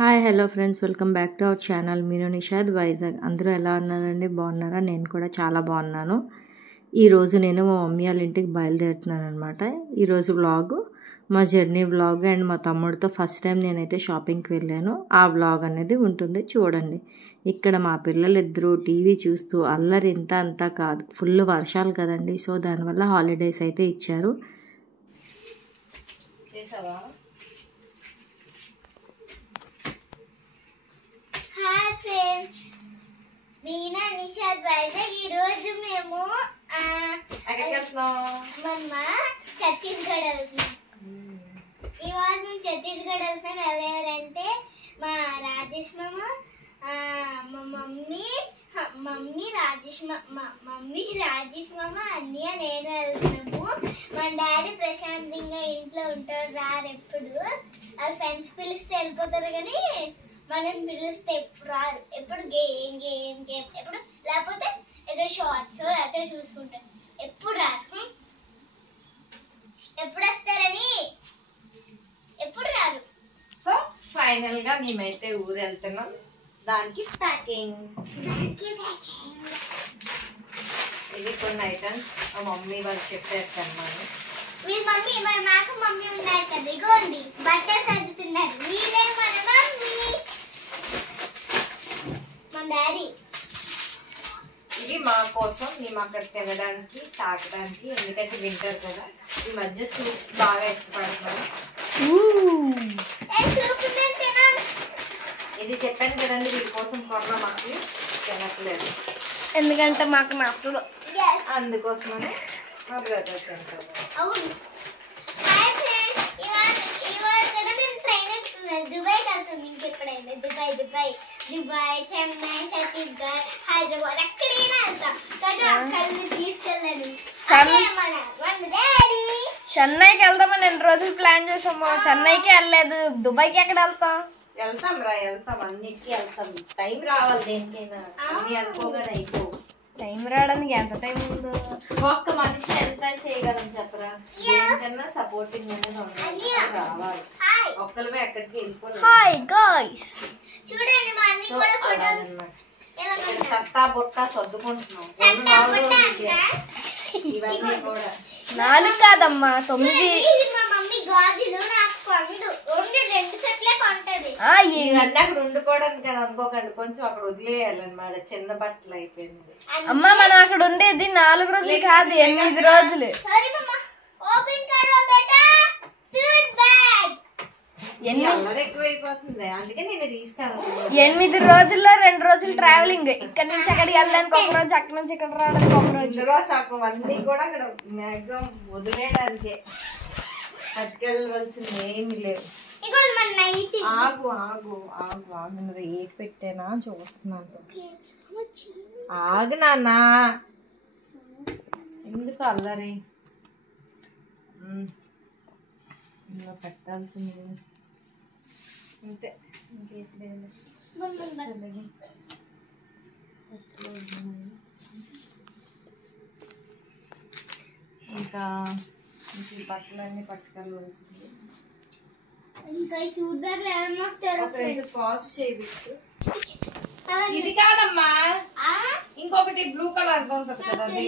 Hi hello friends, welcome back to our channel. మీను నిషాద్ వైజాగ్. అందరూ ఎలా ఉన్నారండి? బాగున్నారా? నేను కూడా చాలా బాగున్నాను. ఈరోజు నేను మా మమ్మీ వాళ్ళ ఇంటికి బయలుదేరుతున్నాను అనమాట. ఈరోజు వ్లాగు మా జర్నీ వ్లాగ్ అండ్ మా తమ్ముడితో ఫస్ట్ టైం నేనైతే షాపింగ్కి వెళ్ళాను. ఆ వ్లాగ్ అనేది ఉంటుంది, చూడండి. ఇక్కడ మా పిల్లలు ఇద్దరు టీవీ చూస్తూ అల్లరి ఇంత అంతా కాదు, ఫుల్ వర్షాలు కదండి. సో దానివల్ల హాలిడేస్ అయితే ఇచ్చారు. మీనా నిషాద్ వైజాగ్. ఈ రోజు మేము ఛత్తీస్గఢ్ వెళ్తున్నాం. ఇవాళ మేము ఛత్తీస్గఢ్ వెళ్తున్నాం. ఎవరెవరంటే మా రాజేష్ మామ, మా మమ్మీ రాజేష్ మామ, అన్నయ్య, నేను వెళ్తున్నాము. మా డాడీ ప్రశాంతంగా ఇంట్లో ఉంటారు, రారు ఎప్పుడు. వాళ్ళ ఫ్రెండ్స్ పిలిస్తే వెళ్ళిపోతారు, కానీ మనం పిలిస్తే ఎప్పుడు రారు. ఎప్పుడు గేమ్ ఎప్పుడు, లేకపోతే ఏదో షార్ట్స్ లేకపోతే చూసుకుంటారు. ఎప్పుడు రారు. ఎప్పుడు వస్తారని ఎప్పుడు రారు. సో ఫైనల్ గా మేమైతే ఊరు వెళ్తున్నాం. దానికి ప్యాకింగ్. ఇది కొన్ని ఐటమ్స్ మా మమ్మీ వాళ్ళు చెప్పేస్తాను. మీ మమ్మీ మరి మాకు మమ్మీ ఉన్నారు కదా, ఇగోండి బట్టలు సర్దుతున్నారు. వీళ్ళే మన మమ్మీ, మన డాడీ. ఇది మా కోసం, మేము అక్కడ తినడానికి తాగడానికి, ఎందుకంటే వింటర్ కదా. ఈ మధ్య సూప్స్ బాగా ఇష్టపడుతున్నాను. ఇది చెప్పాను కదండి, వీటి కోసం కొన్నాం. అసలు తినట్లేదు, ఎందుకంటే మాకు నచ్చదు. అందుకోసమని మా బ్రదర్ తింటారు. అవును. హాయ్ ఫ్రెండ్స్, ఇవాళ కూడా మేము ట్రైన్ ఎక్కుతున్నాం. దుబాయ్ వెళ్తాం. ఇంకెప్పుడైనా దుబాయ్, చెన్నై, ఛత్తీస్గఢ్, హైదరాబాద్ ఎక్కడైనా వెళ్తాం. కానీ అక్కడిని తీసుకెళ్ళండి. మన డాడీ చెన్నైకి వెళ్దామని 2 రోజులు ప్లాన్ చేసాము. చెన్నైకి వెళ్ళలేదు. దుబాయ్కి ఎక్కడ వెళ్తాం? వెళ్తాం అన్నిటికీ వెళ్తాం. టైం రావాలి దేనికైనా. అన్ని అనుకోగానే అయిపో. టైం రావడానికి ఎంత టైం ఉందో. ఒక్క మనిషి ఎంత చేయగలం చెప్పరా? దేనికన్నా సపోర్టింగ్ అనేది రావాలి. ఒక్కలమే ఎక్కడికి వెళ్ళిపోలేదు. హాయ్ గాయ్స్, చూడండి మా అన్ని కూడా ఫోటోలు సత్తా బుట్ట సర్దుకుంటున్నాం. ఇవన్నీ కూడా 4 కాదమ్మా 9. ఇది మా మమ్మీ గాజులు నాకు కొండు. 2 సెట్లే కొంటది. ఇవన్నీ అక్కడ ఉండిపోవడానికి అని అనుకోకండి, కొంచెం అక్కడ వదిలేయాలన్నమాట. చిన్న బట్టలు అయిపోయింది. అమ్మా మనం అక్కడ ఉండేది 4 రోజులు కాదు, 8 రోజులు. సారీ మమ్మా, ఓపెన్ కరో బేటా సూట్ బ్యాగ్. అల్లరి ఎక్కువైపోతుంది, అందుకే నేను తీసుకెళ్ళాను. 8 రోజుల్లో 2 రోజులు ట్రావెలింగ్. ఇక్కడ నుంచి అక్కడికి వెళ్ళడానికి 1 రోజు, అక్కడ నుంచి ఇక్కడ రావడానికి 1 రోజు. ఇందులో సగం అన్ని కూడా అక్కడ మాక్సిమం వదిలేయడానికే, పట్టుకెళ్ళవలసింది ఏమి లేవు. ఆగు నువ్వు ఏ పెట్టేనా చూస్తున్నాను. ఆగు నాన్న, ఎందుకు అల్లరి? ఇందులో పెట్టాల్సింది అంతే, ఇంకేట్లేదు. ఇంకా ఈ బట్టలన్నీ పట్టుకెళ్ళవలసింది. ఇంకా ఈ సూట్ బ్యాగ్ లో ఎవరు వస్తారు? పాజ్ చేయబెట్టు. ఇది కాదమ్మా, ఇంకొకటి బ్లూ కలర్ ఉంటుంది కదా, అది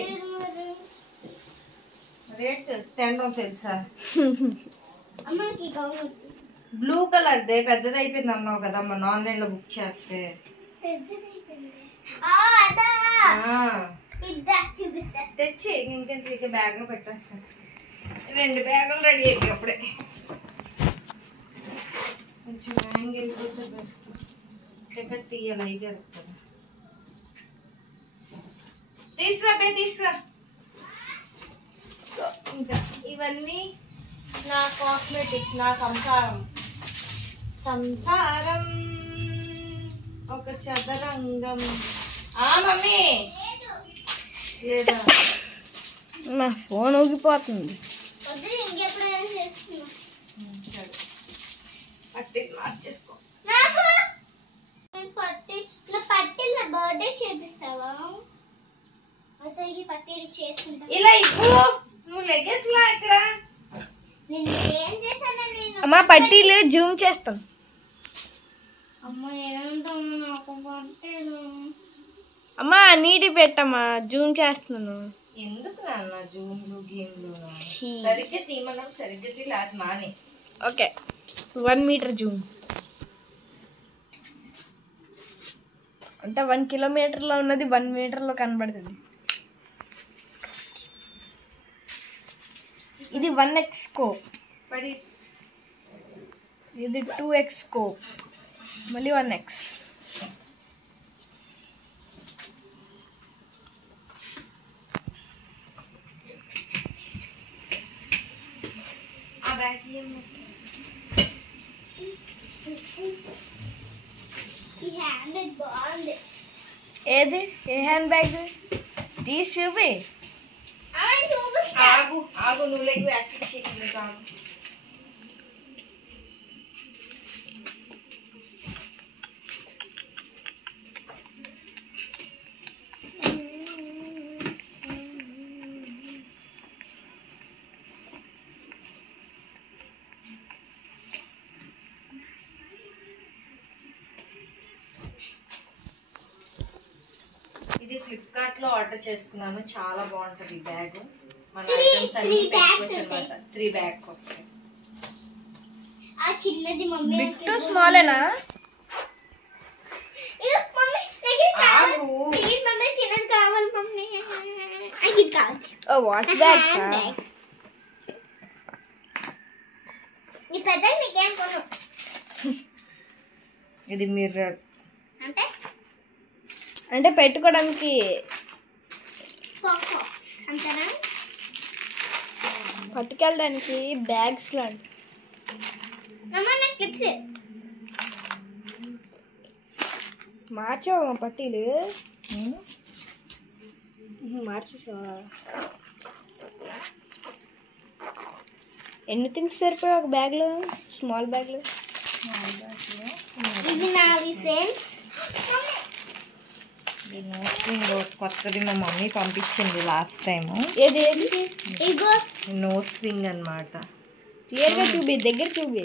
రేట్ తినడం తెలుసా? బ్లూ కలర్ దే పెద్దది అయిపోయింది అన్నావు కదా మన ఆన్లైన్ లో బుక్ చేస్తే. తెచ్చి ఇంకెంత బ్యాగ్ లో పెట్టేస్తాను. 2 బ్యాగులు రెడీ అయిపోయి అప్పుడే. కొంచెం హ్యాంగ్ వెళ్ళిపోతే బెస్ట్. టికెట్ తీయాలి, అయితే జరుగుతుంది. తీసురా. ఇంకా ఇవన్నీ నా కాస్మెటిక్స్, నా సంసారం ఒక చదరంగం. మమ్మీ లేదా నా ఫోన్ ఊగిపోతుంది. సరే పట్టి మార్చేసుకో. పట్టిల్ నా బర్త్డే చేపిస్తావా? పట్టీలు చేసుకుంటా. ఇలా ఇవ్వు, నువ్వు లెగేస్లా ఇక్కడ. అమ్మా పట్టీలు జూమ్ చేస్తాం. అమ్మ ఏమంటావు నాకు పట్టేను. అమ్మా నీటి పెట్టమ్మా, జూమ్ చేస్తున్నాను. ఎందుకు నాన్న జూమ్లు గేమ్లు? సరిగ్గా తీమన్నాం, సరిగ్గా తీ, లేకపోతే మాని. ఓకే 1 మీటర్ జూమ్ అంటే 1 కిలోమీటర్లో ఉన్నది 1 మీటర్లో కనబడుతుంది. ఇది 1x స్కోప్, పడి ఇది 2x స్కోప్, మళ్ళీ 1x. ఆ బ్యాగ్ ఈ హ్యాండ్ బాగుంది. ఏది ఏ హ్యాండ్ బ్యాగ్ తీసి చూపి. అవును చూపిస్తా. ఆగు ఆగు, నువ్వు లేకు, యాక్టింగ్ చేయకుండా ఆగు. ఇది ఫ్లిప్కార్ట్ లో ఆర్డర్ చేసుకున్నాను, చాలా బాగుంటది ఈ బ్యాగ్. మన ఐటమ్స్ అన్ని పెట్టుకోవచ్చు అన్నమాట. 3 బ్యాగ్స్ వస్తాయి. ఆ చిన్నది మమ్మీ బిగ్ టు స్మాలేనా? ఇగో మమ్మీ నాకు ఇది కావాలి. ఆగు. ప్లీజ్ మమ్మీ చిన్నది కావాలి మమ్మీ. నాకు ఇది కావాలి. ఓ వాచ్ బ్యాగ్స్. Hand bag. ఈ పెద్దది నీకేం కొను ఇది మిర్రర్. అంటే అంటే పెట్టుకోవడానికి పాప్స్ అంతేనా? పట్టుకెళ్ళడానికి బ్యాగ్స్ లాంటి. అమ్మ నాకు క్లిప్స్. మార్చావా పట్టీలు? మార్చేసావా? ఎన్ని థింగ్స్ సరిపోయి ఒక బ్యాగ్లో, స్మాల్ బ్యాగ్లో? ఇది నావి ఫ్రెండ్స్. కొత్తది మా మమ్మీ పంపించింది లాస్ట్ టైం. ఏది ఏది? ఇగో నోస్ రింగ్ అన్నమాట. క్లియర్గా చూపి, దగ్గర చూపి.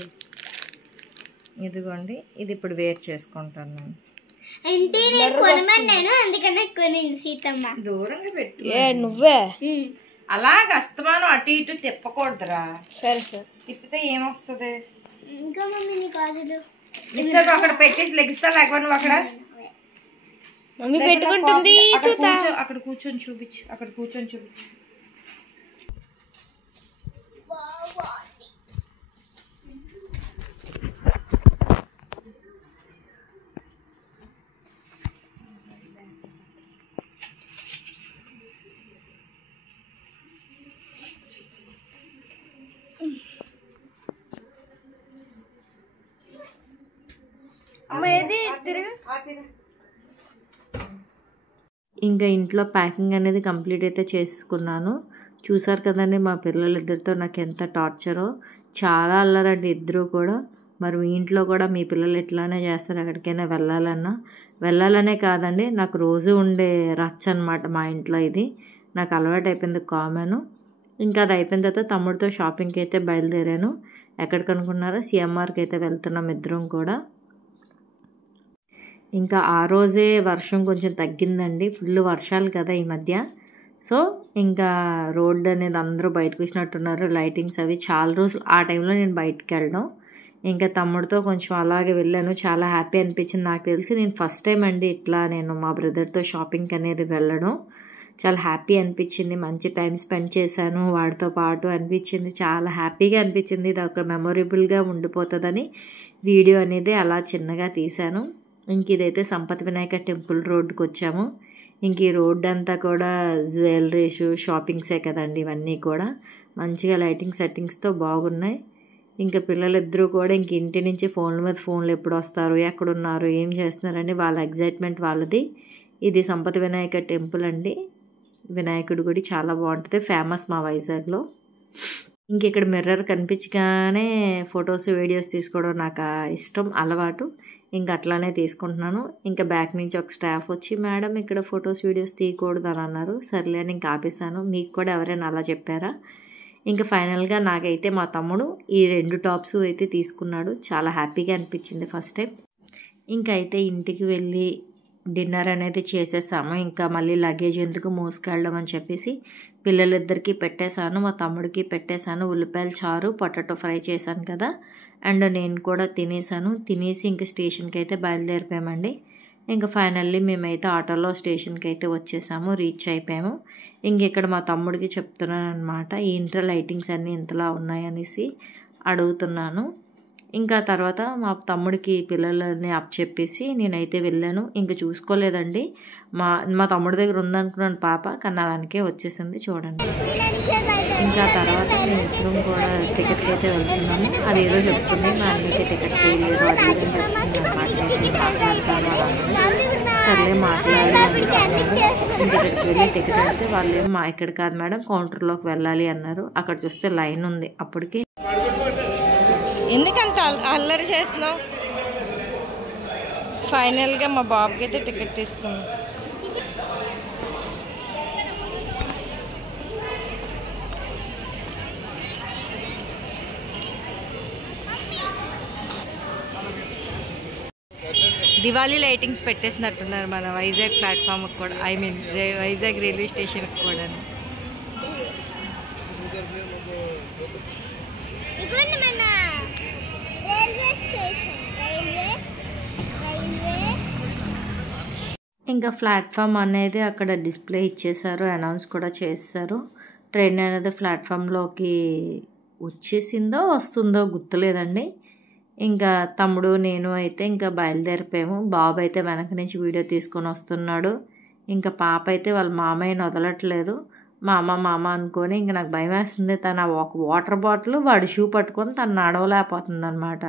ఇదిగోండి, ఇది ఇప్పుడు వేర్ చేసుకుంటాను నేను. అంటే నేను కొనమన్నాను, అందుకనే కొనింది సీతమ్మ. దూరంగా పెట్టు. ఏ నువ్వే? అలాగ అస్తమానం అటు ఇటు తిప్పకూడదురా. సరే సరే. తిప్పితే ఏమొస్తుంది? ఇంకా మమ్మీ నీ గాజులు నిజంగా అక్కడ పెట్టేసి లెగిస్తా, లేకపోతే నువ్వు అక్కడ మమ్మీ పెట్టుకుంటుంది. అక్కడ కూర్చొని చూపించు, అక్కడ కూర్చొని చూపించు. అమ్మ ఏది తిరుగు. ఇంకా ఇంట్లో ప్యాకింగ్ అనేది కంప్లీట్ అయితే చేసుకున్నాను. చూసారు కదండి మా పిల్లలిద్దరితో నాకు ఎంత టార్చరో. చాలా అల్లరండి ఇద్దరు కూడా. మరి మీ ఇంట్లో కూడా మీ పిల్లలు ఇట్లానే చేస్తారు? ఎక్కడికైనా వెళ్ళాలనే కాదండి, నాకు రోజు ఉండే రచ్చ అనమాట మా ఇంట్లో. ఇది నాకు అలవాటు అయిపోయింది, కామన్. ఇంకా అది అయిపోయిన తర్వాత తమ్ముడితో షాపింగ్కి అయితే బయలుదేరాను. ఎక్కడికి అనుకున్నారో, సిఎంఆర్కి అయితే వెళ్తున్నాం ఇద్దరం కూడా. ఇంకా ఆ రోజే వర్షం కొంచెం తగ్గిందండి, ఫుల్ వర్షాలు కదా ఈ మధ్య. సో ఇంకా రోడ్డు అనేది అందరూ బయటకు వచ్చినట్టున్నారు, లైటింగ్స్ అవి. చాలా రోజులు ఆ టైంలో నేను బయటికి వెళ్ళడం. ఇంకా తమ్ముడితో కొంచెం అలాగే వెళ్ళాను, చాలా హ్యాపీ అనిపించింది. నాకు తెలిసి నేను ఫస్ట్ టైం అండి ఇట్లా నేను మా బ్రదర్తో షాపింగ్కి అనేది వెళ్ళడం. చాలా హ్యాపీ అనిపించింది, మంచి టైం స్పెండ్ చేశాను వాడితో పాటు అనిపించింది. చాలా హ్యాపీగా అనిపించింది. ఇది ఒక మెమొరబుల్గా ఉండిపోతుందని వీడియో అనేది అలా చిన్నగా తీశాను. ఇంక ఇదైతే సంపత్ వినాయక టెంపుల్ రోడ్డుకి వచ్చాము. ఇంక ఈ రోడ్డు అంతా కూడా జ్యువెలరీస్ షాపింగ్సే కదండి, ఇవన్నీ కూడా మంచిగా లైటింగ్ సెట్టింగ్స్తో బాగున్నాయి. ఇంకా పిల్లలిద్దరూ కూడా ఇంక ఇంటి నుంచి ఫోన్ల మీద ఫోన్లు ఎప్పుడు వస్తారు, ఎక్కడున్నారు, ఏం చేస్తున్నారని వాళ్ళ ఎగ్జైట్మెంట్ వాళ్ళది. ఇది సంపత్ వినాయక టెంపుల్ అండి, వినాయకుడి గుడి చాలా బాగుంటుంది, ఫేమస్ మా వైజాగ్లో. ఇంక ఇక్కడ మిర్రర్ కనిపించగానే ఫొటోస్ వీడియోస్ తీసుకోవడం నాకు ఇష్టం, అలవాటు. ఇంకా అట్లానే తీసుకుంటున్నాను. ఇంకా బ్యాక్ నుంచి ఒక స్టాఫ్ వచ్చి, మేడం ఇక్కడ ఫొటోస్ వీడియోస్ తీయకూడదు అని అన్నారు. సర్లే అని ఇంకా ఆపేసాను. మీకు కూడా ఎవరైనా అలా చెప్పారా? ఇంకా ఫైనల్గా నాకైతే మా తమ్ముడు ఈ 2 టాప్స్ అయితే తీసుకున్నాడు. చాలా హ్యాపీగా అనిపించింది ఫస్ట్ టైం. ఇంకైతే ఇంటికి వెళ్ళి డిన్నర్ అనేది చేసేసాము. ఇంకా మళ్ళీ లగేజ్ ఎందుకు మోసుకెళ్ళడం అని చెప్పేసి పిల్లలిద్దరికీ పెట్టేశాను, మా తమ్ముడికి పెట్టేశాను. ఉల్లిపాయల చారు, పొటాటో ఫ్రై చేశాను కదా, అండ్ నేను కూడా తినేసాను. తినేసి ఇంక స్టేషన్కి అయితే బయలుదేరిపోయామండి. ఇంకా ఫైనల్లీ మేమైతే ఆటోలో స్టేషన్కి అయితే వచ్చేసాము, రీచ్ అయిపోయాము. ఇంక ఇక్కడ మా తమ్ముడికి చెప్తున్నాను అనమాట, ఏంట్రా లైటింగ్స్ అన్నీ ఇంతలా ఉన్నాయనేసి అడుగుతున్నాను. ఇంకా తర్వాత మా తమ్ముడికి పిల్లలని చెప్పేసి నేనైతే వెళ్ళాను. ఇంక చూసుకోలేదండి, మా తమ్ముడి దగ్గర ఉందనుకున్నాను పాప, కానీ దానికే వచ్చేసింది చూడండి. ఇంకా తర్వాత మేము ఇద్దరం కూడా టికెట్కి అయితే వెళ్తున్నాము. అది ఏదో చెప్తుంది, మా అన్నికి టికెట్ వేయలేదు అది ఏదో చెప్తుంది అనమాట. సర్లే మాట్లాడి అనుకున్నాను. ఇంకెక్కడికి వెళ్ళి టికెట్ అయితే వాళ్ళు ఏం మా ఇక్కడ కాదు మేడం కౌంటర్లోకి వెళ్ళాలి అన్నారు. అక్కడ చూస్తే లైన్ ఉంది. అప్పటికి ఎందుకంత అల్లరి చేస్తున్నావు? ఫైనల్గా మా బాబుకి అయితే టికెట్ తీసుకున్నాం. దివాళీ లైటింగ్స్ పెట్టేసినట్టున్నారు మన వైజాగ్ ప్లాట్ఫామ్కి కూడా, ఐ మీన్ వైజాగ్ రైల్వే స్టేషన్కి కూడా. ఇంకా ప్లాట్ఫామ్ అనేది అక్కడ డిస్ప్లే ఇచ్చేసారు, అనౌన్స్ కూడా చేస్తారు. ట్రైన్ అనేది ప్లాట్ఫామ్లోకి వచ్చేసిందో వస్తుందో గుర్తులేదండి. ఇంకా తమ్ముడు నేను అయితే ఇంకా బయలుదేరిపోయాము. బాబు అయితే వెనక నుంచి వీడియో తీసుకొని వస్తున్నాడు. ఇంకా పాప అయితే వాళ్ళ మామయ్యని వదలట్లేదు. మామ అనుకొని ఇంక నాకు భయం వేస్తుంది. తను ఒక వాటర్ బాటిల్ వాడు షూ పట్టుకొని తను నడవలేకపోతుంది అనమాట.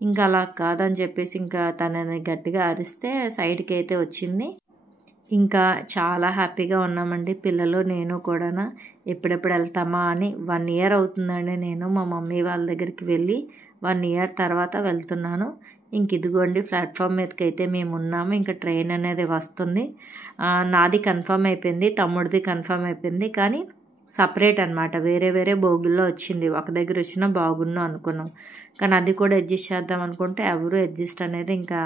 ఇంకా అలా కాదని చెప్పేసి ఇంకా తనని గట్టిగా అరిస్తే సైడ్కి అయితే వచ్చింది. ఇంకా చాలా హ్యాపీగా ఉన్నామండి పిల్లలు నేను కూడా. ఎప్పుడెప్పుడు వెళ్తామా అని 1 year అవుతుందండి నేను మా మమ్మీ వాళ్ళ దగ్గరికి వెళ్ళి. 1 year తర్వాత వెళ్తున్నాను. ఇంక ఇదిగోండి ప్లాట్ఫామ్ మీదకి అయితే మేము ఉన్నాము. ఇంకా ట్రైన్ అనేది వస్తుంది. నాది కన్ఫర్మ్ అయిపోయింది, తమ్ముడిది కన్ఫర్మ్ అయిపోయింది, కానీ సపరేట్ అనమాట, వేరే వేరే బోగిల్లో వచ్చింది. ఒక దగ్గర వచ్చినా బాగున్నాం అనుకున్నాం, కానీ అది కూడా అడ్జస్ట్ చేద్దాం అనుకుంటే ఎవరు అడ్జస్ట్ అనేది ఇంకా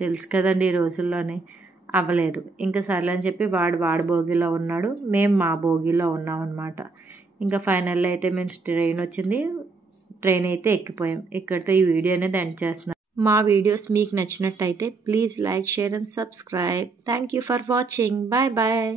తెలుసు కదండి ఈ రోజుల్లోనే అవ్వలేదు. ఇంకా సర్లే అని చెప్పి వాడు బోగిలో ఉన్నాడు, మేము మా బోగిలో ఉన్నాం అనమాట. ఇంకా ఫైనల్ అయితే మేము ట్రైన్ వచ్చింది, ట్రైన్ అయితే ఎక్కిపోయాం. ఇక్కడితో ఈ వీడియో అనేది ఎండ్ చేస్తున్నాం. మా వీడియోస్ మీకు నచ్చినట్టయితే please like, share and subscribe. Thank you for watching. Bye bye.